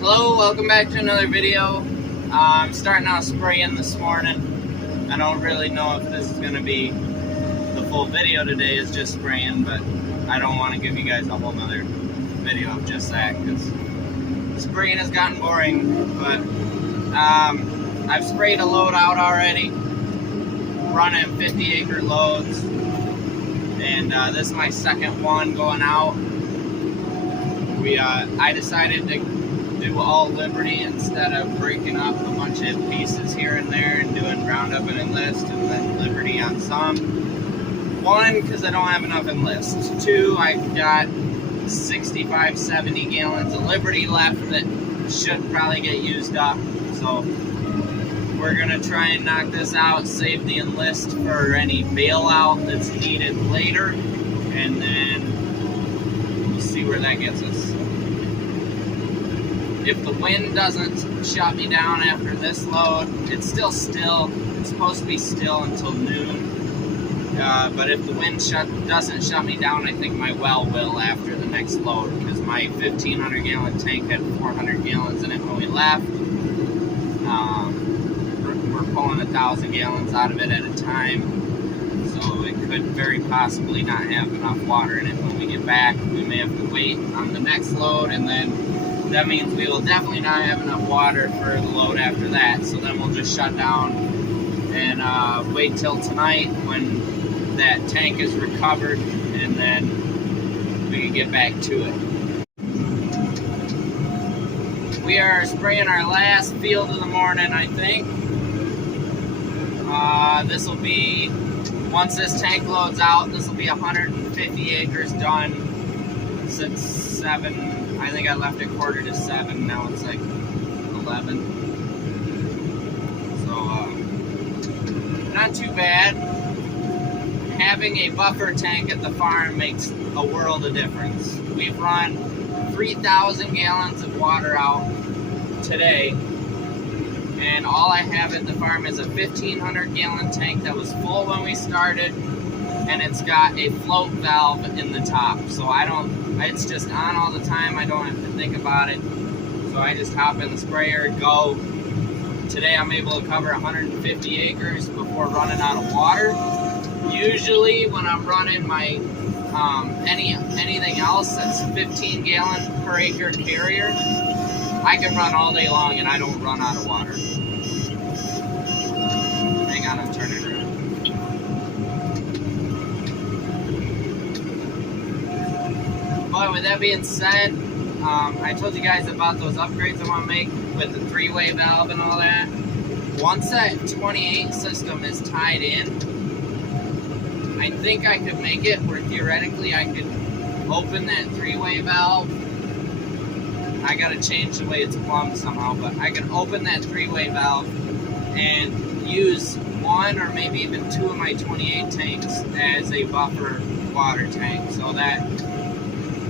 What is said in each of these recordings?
Hello, welcome back to another video. I'm starting out spraying this morning. I don't really know if this is going to be the full video today, is just spraying, but I don't want to give you guys a whole nother video of just that because spraying has gotten boring. But I've sprayed a load out already, running 50-acre loads, and this is my second one going out. I decided to do all Liberty instead of breaking up a bunch of pieces here and there and doing Roundup and Enlist and then Liberty on some. One, because I don't have enough Enlist. Two, I've got 65, 70 gallons of Liberty left that should probably get used up. So we're going to try and knock this out, save the Enlist for any bailout that's needed later, and then we'll see where that gets us. If the wind doesn't shut me down after this load, it's still still. It's supposed to be still until noon. But if the wind doesn't shut me down, I think my well will after the next load, because my 1,500 gallon tank had 400 gallons in it when we left. We're pulling 1,000 gallons out of it at a time, so it could very possibly not have enough water in it when we get back. We may have to wait on the next load, and then that means we will definitely not have enough water for the load after that. So then we'll just shut down and wait till tonight when that tank is recovered, and then we can get back to it. We are spraying our last field of the morning, I think. This will be, once this tank loads out, this will be 150 acres done since 7. I think I left it 6:45. Now it's like 11. So, not too bad. Having a buffer tank at the farm makes a world of difference. We've run 3,000 gallons of water out today, and all I have at the farm is a 1,500 gallon tank that was full when we started, and it's got a float valve in the top, so it's just on all the time. I don't have to think about it. So I just hop in the sprayer, go. Today I'm able to cover 150 acres before running out of water. Usually when I'm running my anything else that's 15 gallon per acre carrier, I can run all day long and I don't run out of water. Hang on, I'm turning around. But with that being said, I told you guys about those upgrades I want to make with the 3-way valve and all that. Once that 28 system is tied in, I think I could make it where theoretically I could open that 3-way valve. I gotta change the way it's plumbed somehow, but I can open that 3-way valve and use one or maybe even 2 of my 28 tanks as a buffer water tank, so that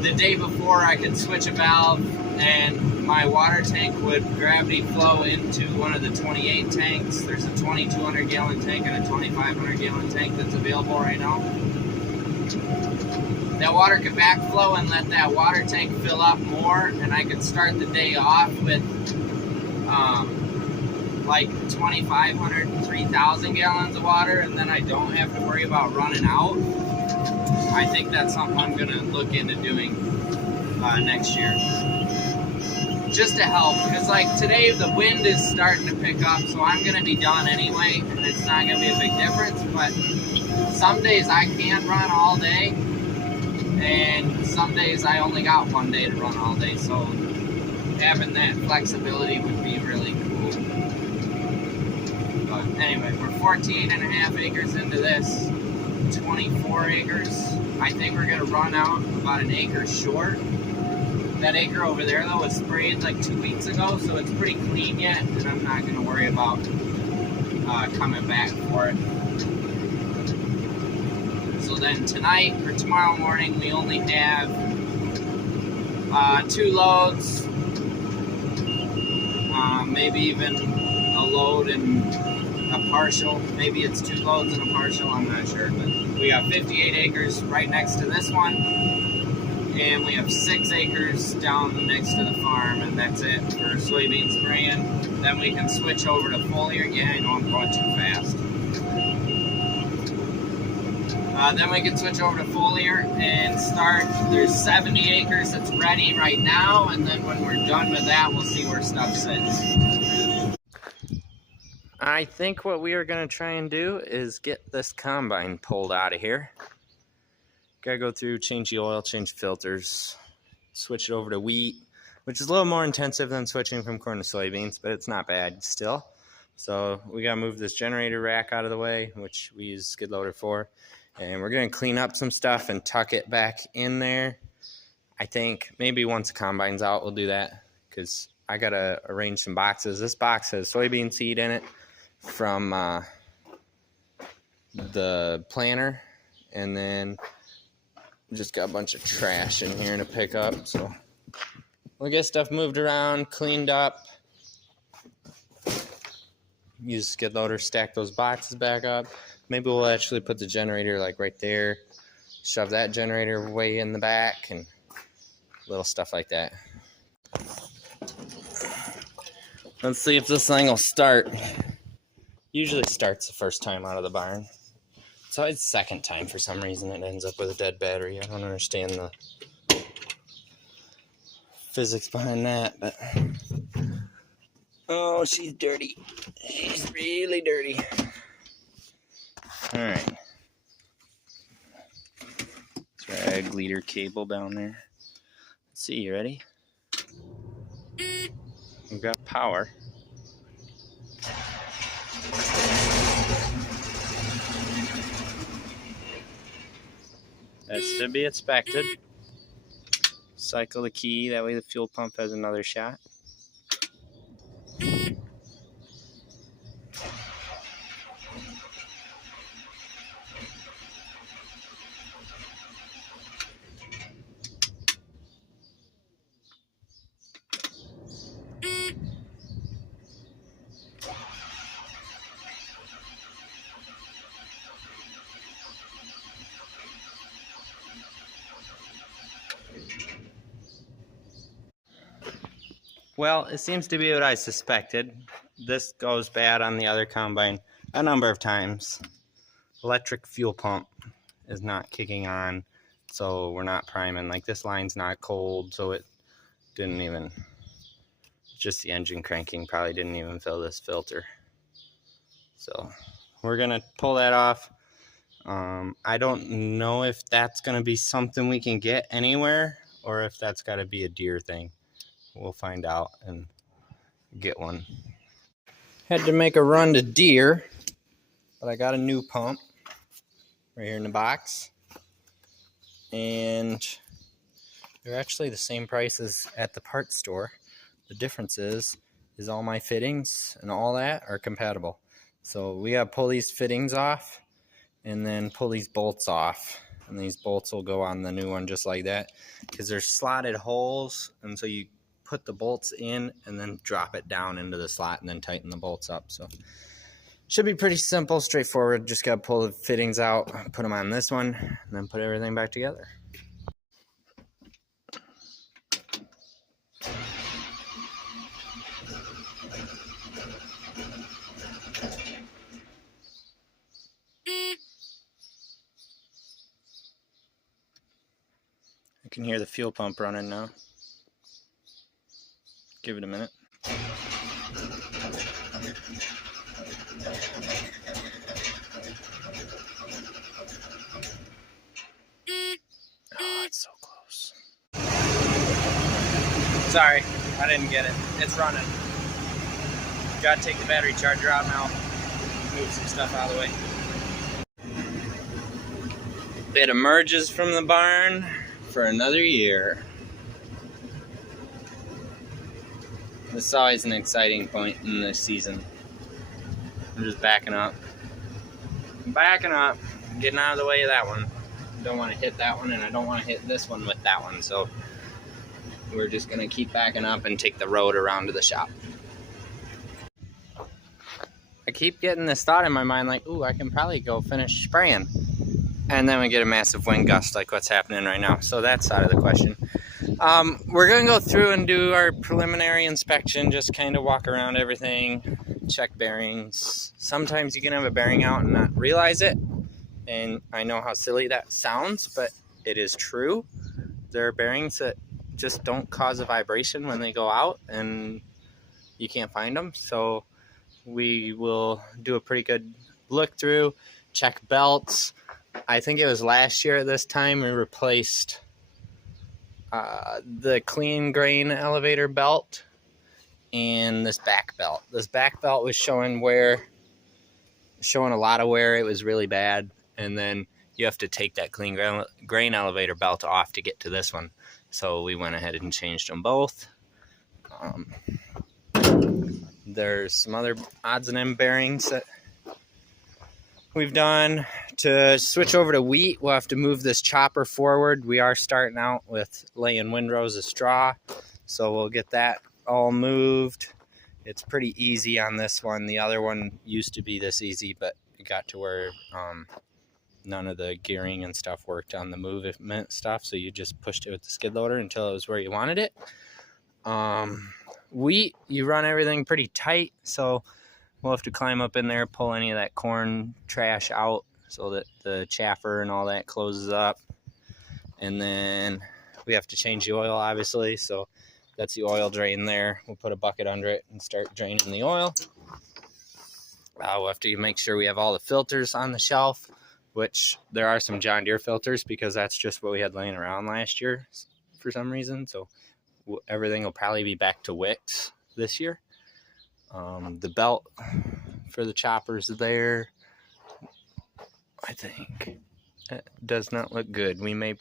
the day before I could switch a valve and my water tank would gravity flow into one of the 28 tanks. There's a 2,200 gallon tank and a 2,500 gallon tank that's available right now. That water could backflow and let that water tank fill up more, and I could start the day off with like 2,500, 3,000 gallons of water, and then I don't have to worry about running out. I think that's something I'm going to look into doing next year. Just to help, because like today the wind is starting to pick up, so I'm going to be done anyway, and it's not going to be a big difference, but some days I can't run all day, and some days I only got one day to run all day, so having that flexibility would be really cool. But anyway, we're 14.5 acres into this, 24 acres. I think we're going to run out about an acre short. That acre over there, though, was sprayed like 2 weeks ago, so it's pretty clean yet, and I'm not going to worry about coming back for it. So then tonight, or tomorrow morning, we only have 2 loads, maybe even a load and a partial. Maybe it's 2 loads and a partial, I'm not sure, but we got 58 acres right next to this one. and we have 6 acres down next to the farm, and that's it for soybean spraying. Then we can switch over to foliar. Yeah, I know I'm going too fast. Then we can switch over to foliar and start. There's 70 acres that's ready right now, and then when we're done with that, we'll see where stuff sits. I think what we are going to try and do is get this combine pulled out of here. Gotta go through, change the oil, change filters, switch it over to wheat, which is a little more intensive than switching from corn to soybeans, but it's not bad still. So we gotta move this generator rack out of the way, which we use skid loader for. And we're gonna clean up some stuff and tuck it back in there. I think maybe once the combine's out, we'll do that, because I gotta arrange some boxes. This box has soybean seed in it from the planter, and then just got a bunch of trash in here to pick up. So we'll get stuff moved around, cleaned up, use a skid loader, stack those boxes back up. Maybe we'll actually put the generator like right there, shove that generator way in the back, and little stuff like that. Let's see if this thing will start. Usually starts the first time out of the barn. It's always the second time for some reason it ends up with a dead battery. I don't understand the physics behind that, but oh, she's dirty. She's really dirty. All right. Drag leader cable down there. Let's see, you ready? We've got power. That's to be expected. Cycle the key, that way the fuel pump has another shot. Well, it seems to be what I suspected. This goes bad on the other combine a number of times. Electric fuel pump is not kicking on, so we're not priming. Like, this line's not cold, so it didn't even, just the engine cranking probably didn't even fill this filter. So we're gonna pull that off. I don't know if that's gonna be something we can get anywhere, or if that's gotta be a Deere thing. We'll find out and get one. Had to make a run to Deere, but I got a new pump right here in the box, and they're actually the same prices at the parts store. The difference is all my fittings and all that are compatible. So we gotta pull these fittings off and then pull these bolts off, and these bolts will go on the new one just like that, because there's slotted holes, and so you put the bolts in and then drop it down into the slot and then tighten the bolts up. So should be pretty simple, straightforward. Just gotta pull the fittings out, put them on this one, and then put everything back together. I can hear the fuel pump running now. Give it a minute. Oh, it's so close. Sorry, I didn't get it. It's running. Gotta take the battery charger out now. Move some stuff out of the way. It emerges from the barn for another year. This is always an exciting point in this season. I'm just backing up. Backing up. Getting out of the way of that one. Don't want to hit that one, and I don't want to hit this one with that one. So we're just going to keep backing up and take the road around to the shop. I keep getting this thought in my mind like, ooh, I can probably go finish spraying. and then we get a massive wind gust like what's happening right now. So that's out of the question. We're going to go through and do our preliminary inspection, just kind of walk around everything, check bearings. Sometimes you can have a bearing out and not realize it, and I know how silly that sounds, but it is true. There are bearings that just don't cause a vibration when they go out, and you can't find them. So we will do a pretty good look through, check belts. I think it was last year at this time we replaced the clean grain elevator belt and this back belt. This back belt was showing a lot of wear. It was really bad, and then you have to take that clean grain elevator belt off to get to this one. So we went ahead and changed them both. There's some other odds and ends bearings that we've done. To switch over to wheat, we'll have to move this chopper forward. We are starting out with laying windrows of straw, so we'll get that all moved. It's pretty easy on this one. The other one used to be this easy, but it got to where none of the gearing and stuff worked on the movement stuff, so you just pushed it with the skid loader until it was where you wanted it. Wheat, you run everything pretty tight, so we'll have to climb up in there, pull any of that corn trash out so that the chaffer and all that closes up. And then we have to change the oil, obviously, so that's the oil drain there. We'll put a bucket under it and start draining the oil. We'll have to make sure we have all the filters on the shelf, which there are some John Deere filters because that's just what we had laying around last year for some reason. So everything will probably be back to Wicks this year. The belt for the choppers there, I think it does not look good. We may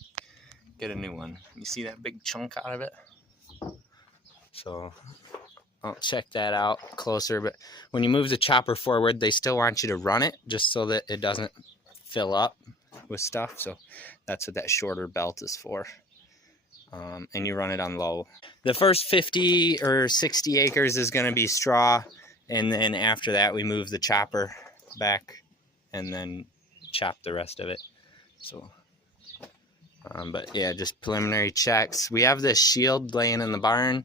get a new one. You see that big chunk out of it? So I'll check that out closer. But when you move the chopper forward, they still want you to run it just so that it doesn't fill up with stuff. So that's what that shorter belt is for. And you run it on low. The first 50 or 60 acres is going to be straw, and then after that we move the chopper back and then chop the rest of it. So but yeah, just preliminary checks. We have this shield laying in the barn.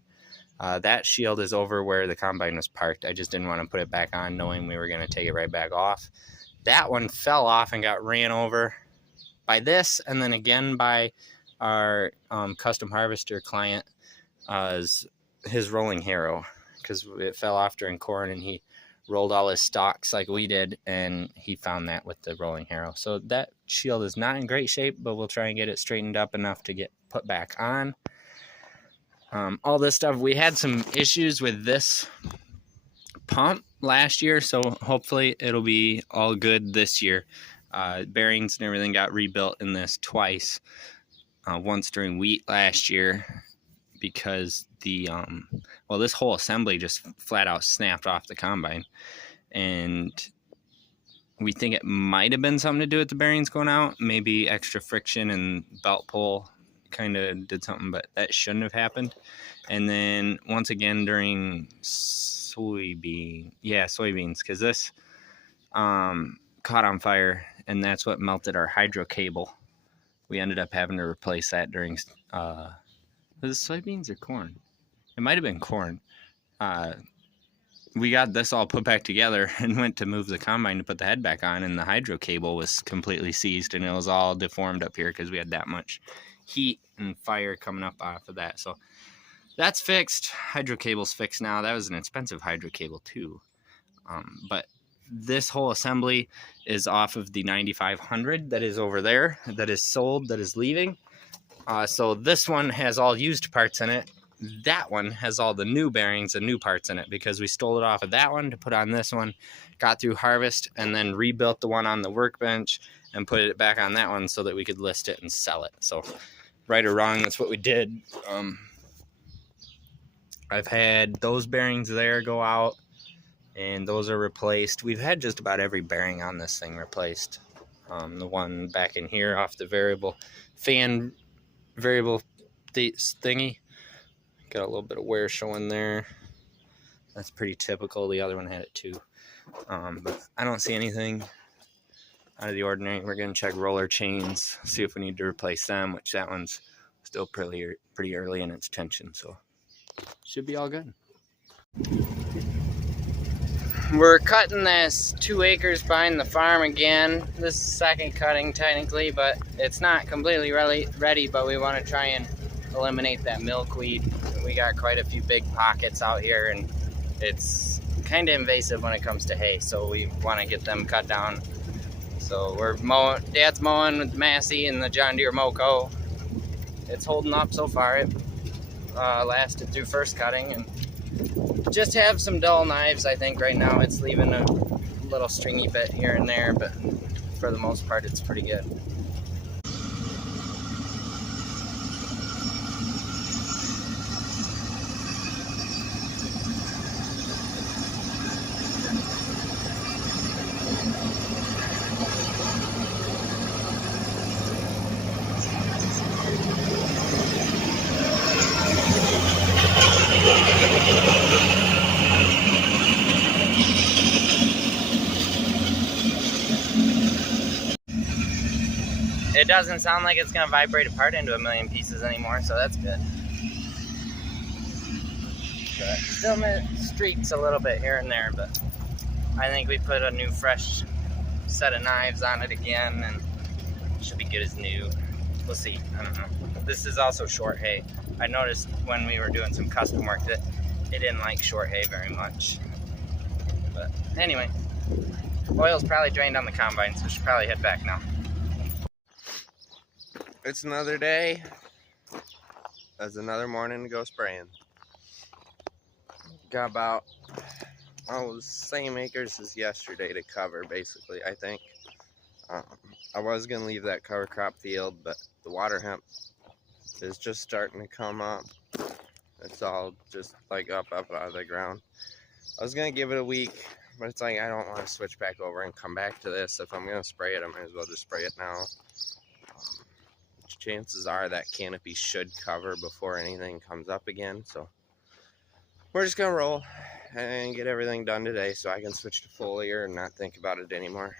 That shield is over where the combine was parked. I just didn't want to put it back on knowing we were going to take it right back off. That one fell off and got ran over by this, and then again by our custom harvester client, his rolling harrow, because it fell off during corn and he rolled all his stalks like we did, and he found that with the rolling harrow. So that shield is not in great shape, but we'll try and get it straightened up enough to get put back on. All this stuff, we had some issues with this pump last year, so hopefully it'll be all good this year. Bearings and everything got rebuilt in this twice. Once during wheat last year, because the this whole assembly just flat out snapped off the combine, and we think it might have been something to do with the bearings going out. Maybe extra friction and belt pull kind of did something, but that shouldn't have happened. And then once again during soybeans, because this caught on fire, and that's what melted our hydro cable. We ended up having to replace that during, was it soybeans or corn? It might have been corn. We got this all put back together and went to move the combine to put the head back on, and the hydro cable was completely seized, and it was all deformed up here because we had that much heat and fire coming up off of that. So that's fixed. Hydro cable's fixed now. That was an expensive hydro cable too. But this whole assembly is off of the 9500 that is over there, that is sold, that is leaving. So this one has all used parts in it. That one has all the new bearings and new parts in it because we stole it off of that one to put on this one, got through harvest, and then rebuilt the one on the workbench and put it back on that one so that we could list it and sell it. So right or wrong, that's what we did. I've had those bearings there go out, and those are replaced. We've had just about every bearing on this thing replaced. The one back in here off the variable thingy, got a little bit of wear showing there. That's pretty typical. The other one had it too. But I don't see anything out of the ordinary. We're gonna check roller chains, see if we need to replace them, which that one's still pretty early in its tension, so should be all good. We're cutting this 2 acres behind the farm again. This is second cutting technically, but it's not completely ready, but we want to try and eliminate that milkweed. We got quite a few big pockets out here, and it's kind of invasive when it comes to hay, so we want to get them cut down. So we're mowing, Dad's mowing with the Massey and the John Deere Moco. It's holding up so far. It lasted through first cutting, and just have some dull knives. I think right now it's leaving a little stringy bit here and there, but for the most part it's pretty good. It doesn't sound like it's going to vibrate apart into a million pieces anymore, so that's good. But still streaks a little bit here and there, but I think we put a new fresh set of knives on it again, and it should be good as new. We'll see. I don't know. This is also short hay. I noticed when we were doing some custom work that it didn't like short hay very much. But anyway, oil's probably drained on the combine, so we should probably head back now. It's another day. That's another morning to go spraying. Got about the same acres as yesterday to cover, basically, I think. I was going to leave that cover crop field, but the water hemp is just starting to come up. It's all just like up out of the ground. I was going to give it a week, but it's like I don't want to switch back over and come back to this. If I'm going to spray it, I might as well just spray it now. Chances are that canopy should cover before anything comes up again, so we're just gonna roll and get everything done today so I can switch to foliar and not think about it anymore.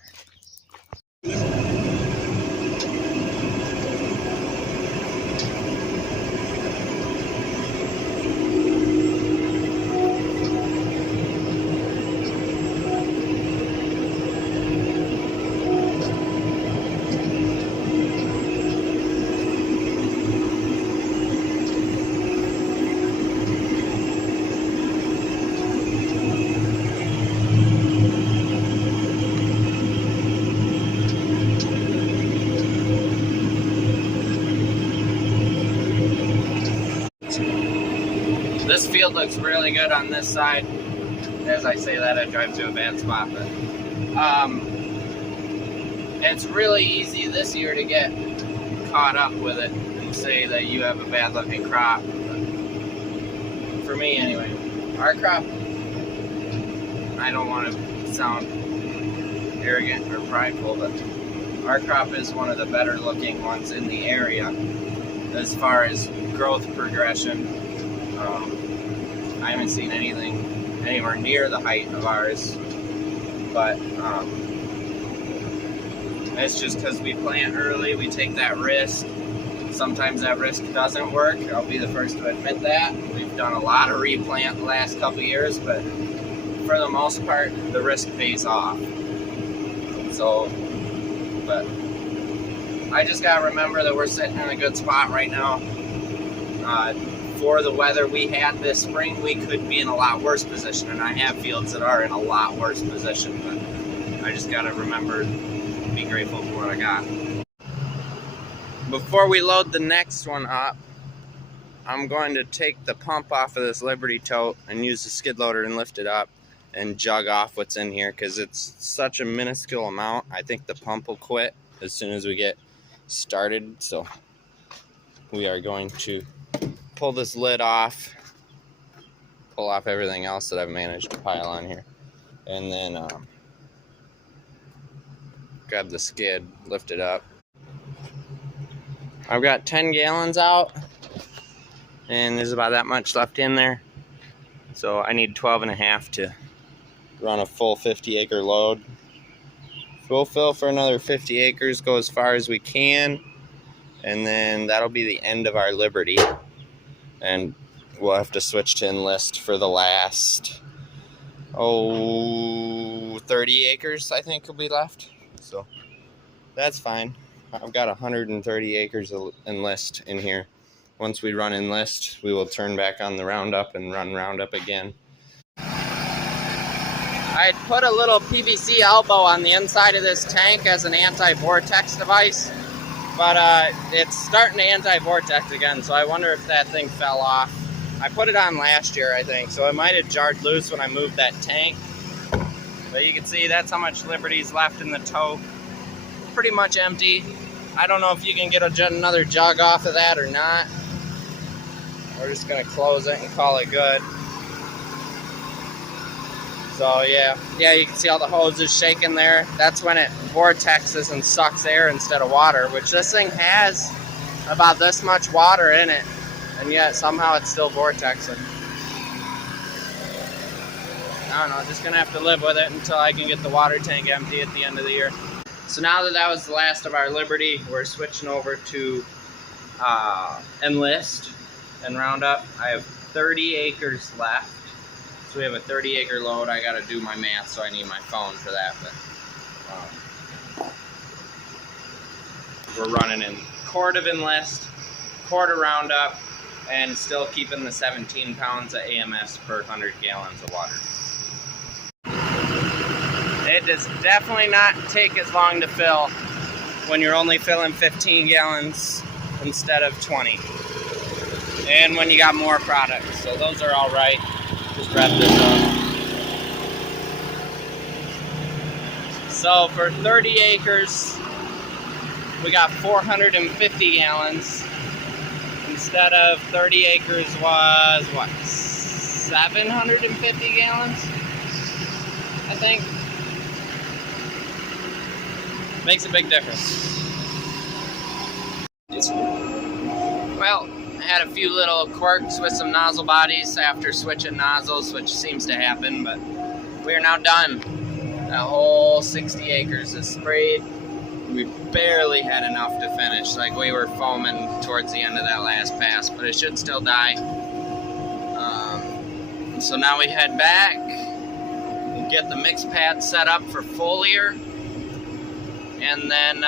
This field looks really good on this side. As I say that, I drive to a bad spot, but it's really easy this year to get caught up with it and say that you have a bad looking crop. But for me anyway, our crop, I don't want to sound arrogant or prideful, but our crop is one of the better looking ones in the area as far as growth progression. I haven't seen anything anywhere near the height of ours, but it's just because we plant early, we take that risk. Sometimes that risk doesn't work. I'll be the first to admit that. We've done a lot of replant the last couple years, but for the most part, the risk pays off. So, but I just gotta remember that we're sitting in a good spot right now. For the weather we had this spring, we could be in a lot worse position, and I have fields that are in a lot worse position, but I just gotta remember to be grateful for what I got. Before we load the next one up, I'm going to take the pump off of this Liberty tote and use the skid loader and lift it up and jug off what's in here, because it's such a minuscule amount. I think the pump will quit as soon as we get started, so we are going to pull this lid off, pull off everything else that I've managed to pile on here, and then grab the skid, lift it up. I've got 10 gallons out, and there's about that much left in there, so I need 12 and a half to run a full 50 acre load We'll fill for another 50 acres, go as far as we can, and then that'll be the end of our Liberty. And we'll have to switch to Enlist for the last, 30 acres, I think, will be left. So that's fine. I've got 130 acres of Enlist in here. Once we run Enlist, we will turn back on the Roundup and run Roundup again. I put a little PVC elbow on the inside of this tank as an anti-vortex device, but it's starting to anti-vortex again, so I wonder if that thing fell off. I put it on last year, I think, so it might have jarred loose when I moved that tank. But you can see that's how much Liberty's left in the tote. Pretty much empty. I don't know if you can get another jug off of that or not. We're just gonna close it and call it good. So yeah, you can see all the hoses shaking there. That's when it vortexes and sucks air instead of water, which this thing has about this much water in it, and yet somehow it's still vortexing. I don't know, just gonna have to live with it until I can get the water tank empty at the end of the year. So now that was the last of our Liberty, we're switching over to Enlist and Roundup. I have 30 acres left. So we have a 30-acre load. I gotta do my math, so I need my phone for that. But we're running in quart of Enlist, quart of Roundup, and still keeping the 17 pounds of AMS per 100 gallons of water. It does definitely not take as long to fill when you're only filling 15 gallons instead of 20. And when you got more products, so those are all right. Just wrap this up. So for 30 acres, we got 450 gallons. Instead of 30 acres was, what, 750 gallons? I think. Makes a big difference. Well, I had a few little quirks with some nozzle bodies after switching nozzles, which seems to happen, but we are now done. That whole 60 acres is sprayed. We barely had enough to finish. Like, we were foaming towards the end of that last pass, but it should still die. So now we head back and get the mix pad set up for foliar, and then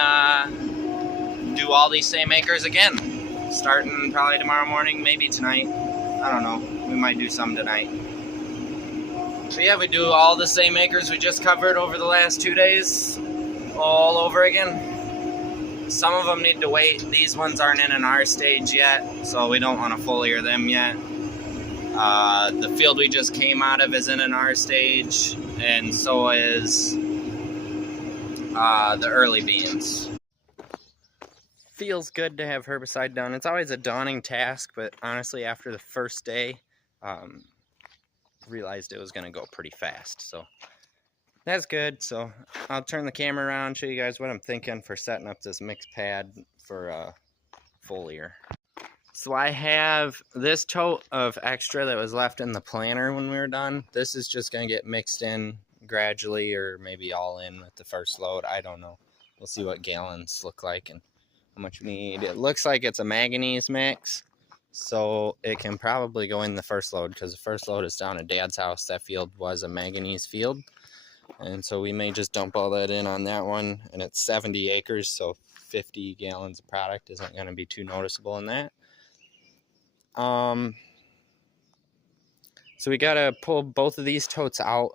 do all these same acres again. Starting probably tomorrow morning, maybe tonight. I don't know. We might do some tonight. But yeah, we do all the same acres we just covered over the last 2 days all over again. Some of them need to wait. These ones aren't in an R stage yet, so we don't want to foliar them yet. The field we just came out of is in an R stage, and so is the early beans. Feels good to have herbicide done. It's always a daunting task, but honestly, after the first day, realized it was going to go pretty fast. So that's good. So I'll turn the camera around, show you guys what I'm thinking for setting up this mix pad for foliar. So I have this tote of extra that was left in the planter when we were done. This is just going to get mixed in gradually, or maybe all in with the first load. I don't know. We'll see what gallons look like and how much we need. It looks like it's a manganese mix, so it can probably go in the first load, because the first load is down at Dad's house. That field was a manganese field, and so we may just dump all that in on that one. And it's 70 acres, so 50 gallons of product isn't going to be too noticeable in that. So we got to pull both of these totes out.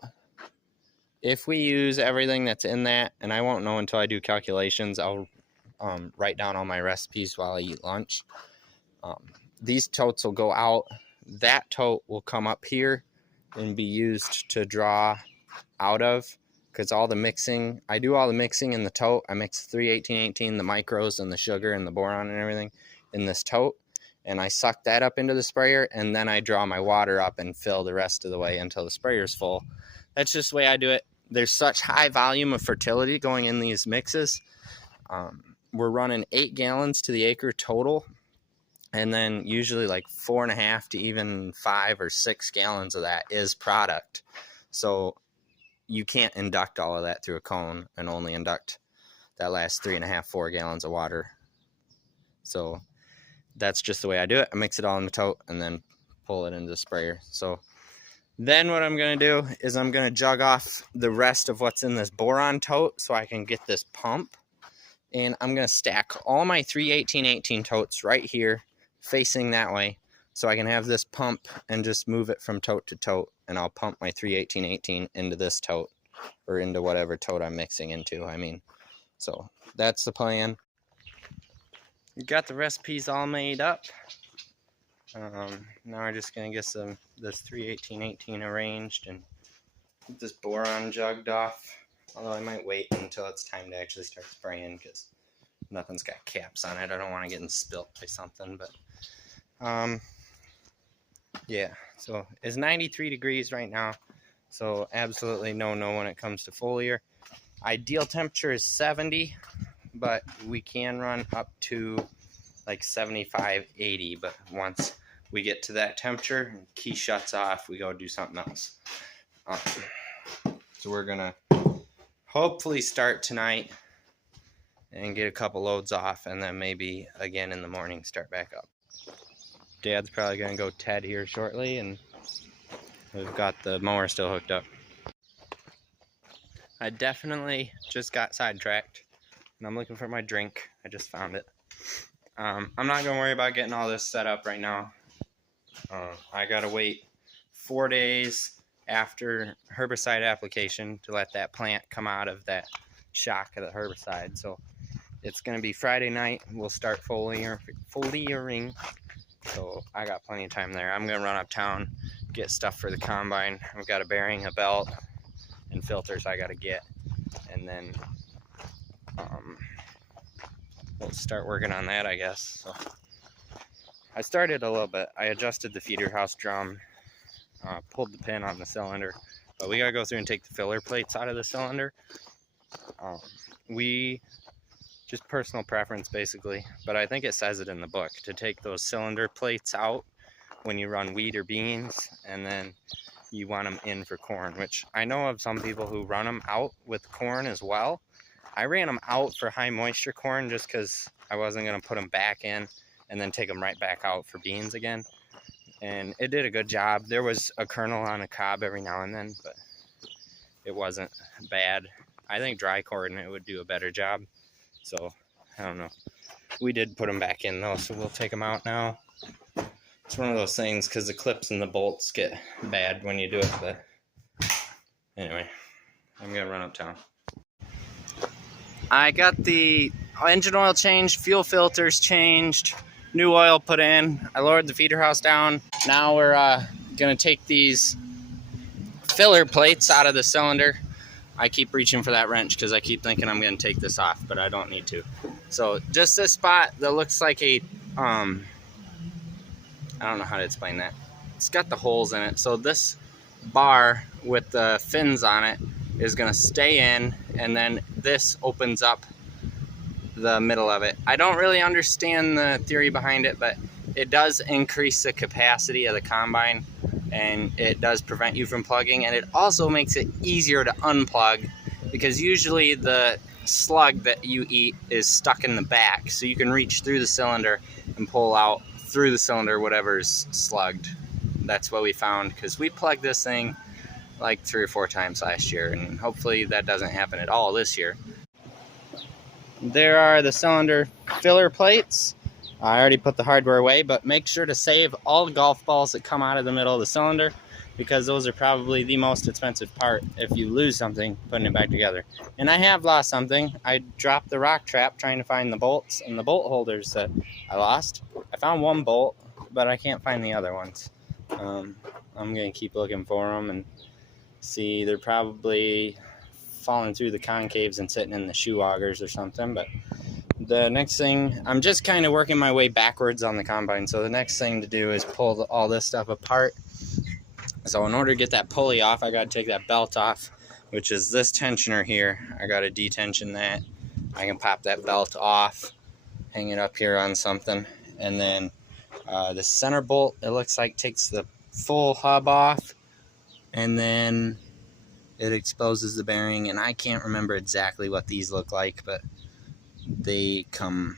If we use everything that's in that, and I won't know until I do calculations, I'll write down all my recipes while I eat lunch. These totes will go out. That tote will come up here and be used to draw out of, because all the mixing, I do all the mixing in the tote. I mix 3-18-18, the micros and the sugar and the boron and everything in this tote, and I suck that up into the sprayer, and then I draw my water up and fill the rest of the way until the sprayer's full. That's just the way I do it. There's such high volume of fertility going in these mixes. We're running 8 gallons to the acre total, and then usually like 4.5 to even 5 or 6 gallons of that is product. So you can't induct all of that through a cone and only induct that last 3.5, 4 gallons of water. So that's just the way I do it. I mix it all in the tote and then pull it into the sprayer. So then what I'm going to do is I'm going to jug off the rest of what's in this boron tote so I can get this pump. And I'm going to stack all my 318/18 totes right here facing that way so I can have this pump and just move it from tote to tote. And I'll pump my 318/18 into this tote or into whatever tote I'm mixing into, I mean. So that's the plan. Got the recipes all made up. Now we're just going to get this 318/18 arranged and get this boron jugged off. Although I might wait until it's time to actually start spraying because nothing's got caps on it. I don't want to get spilt by something. But yeah, so it's 93 degrees right now. So absolutely no when it comes to foliar. Ideal temperature is 70, but we can run up to like 75, 80. But once we get to that temperature, key shuts off, we go do something else. So we're gonna hopefully start tonight and get a couple loads off, and then maybe again in the morning start back up. Dad's probably gonna go Ted here shortly, and we've got the mower still hooked up. I definitely just got sidetracked, and I'm looking for my drink. I just found it. I'm not gonna worry about getting all this set up right now. I gotta wait 4 days after herbicide application to let that plant come out of that shock of the herbicide. So it's going to be Friday night. We'll start foliaring. So I got plenty of time there. I'm going to run uptown, get stuff for the combine. I've got a bearing, a belt, and filters I got to get. And then we'll start working on that, I guess. So I started a little bit. I adjusted the feeder house drum. Pulled the pin on the cylinder, but we gotta go through and take the filler plates out of the cylinder. We just personal preference basically, but I think it says it in the book to take those cylinder plates out when you run wheat or beans, and then you want them in for corn, which I know of some people who run them out with corn as well. I ran them out for high moisture corn just because I wasn't gonna put them back in and then take them right back out for beans again. And it did a good job. There was a kernel on a cob every now and then, but it wasn't bad. I think dry corn, it would do a better job. So, I don't know. We did put them back in though, so we'll take them out now. It's one of those things because the clips and the bolts get bad when you do it. But anyway, I'm going to run uptown. I got the engine oil changed, fuel filters changed, new oil put in. I lowered the feeder house down. Now we're gonna take these filler plates out of the cylinder. I keep reaching for that wrench because I keep thinking I'm gonna take this off, but I don't need to. So just this spot that looks like a, I don't know how to explain that. It's got the holes in it. So this bar with the fins on it is gonna stay in, and then this opens up the middle of it. I don't really understand the theory behind it, but it does increase the capacity of the combine, and it does prevent you from plugging, and it also makes it easier to unplug because usually the slug that you eat is stuck in the back, so you can reach through the cylinder and pull out through the cylinder whatever's slugged. That's what we found because we plugged this thing like 3 or 4 times last year, and hopefully that doesn't happen at all this year. There are the cylinder filler plates. I already put the hardware away, but make sure to save all the golf balls that come out of the middle of the cylinder because those are probably the most expensive part if you lose something putting it back together. And I have lost something. I dropped the rock trap trying to find the bolts and the bolt holders that I lost. I found one bolt, but I can't find the other ones. I'm going to keep looking for them and see. They're probably falling through the concaves and sitting in the shoe augers or something. But the next thing, I'm just kind of working my way backwards on the combine. So the next thing to do is pull all this stuff apart. So in order to get that pulley off, I got to take that belt off, which is this tensioner here. I got to detension that. I can pop that belt off, hang it up here on something, and then the center bolt, it looks like takes the full hub off, and then it exposes the bearing, and I can't remember exactly what these look like, but they come,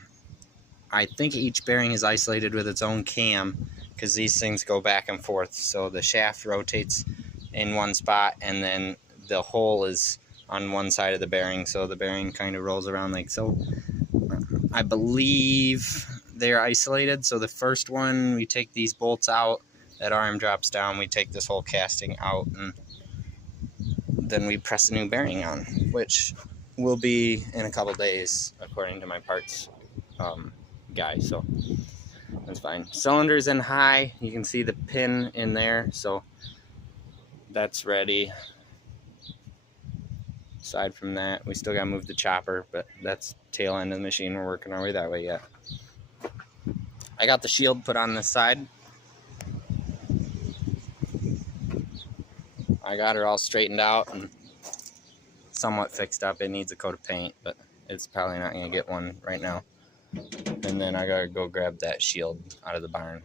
I think each bearing is isolated with its own cam, because these things go back and forth. So the shaft rotates in one spot, and then the hole is on one side of the bearing, so the bearing kind of rolls around like so. I believe they're isolated. So the first one, we take these bolts out, that arm drops down, we take this whole casting out, and then we press a new bearing on, which will be in a couple days according to my parts guy, so that's fine. Cylinders in high, you can see the pin in there, so that's ready. Aside from that, we still gotta move the chopper, but that's tail end of the machine. We're working our way that way yet. I got the shield put on this side. I got her all straightened out and somewhat fixed up. It needs a coat of paint, but it's probably not gonna get one right now. And then I gotta go grab that shield out of the barn.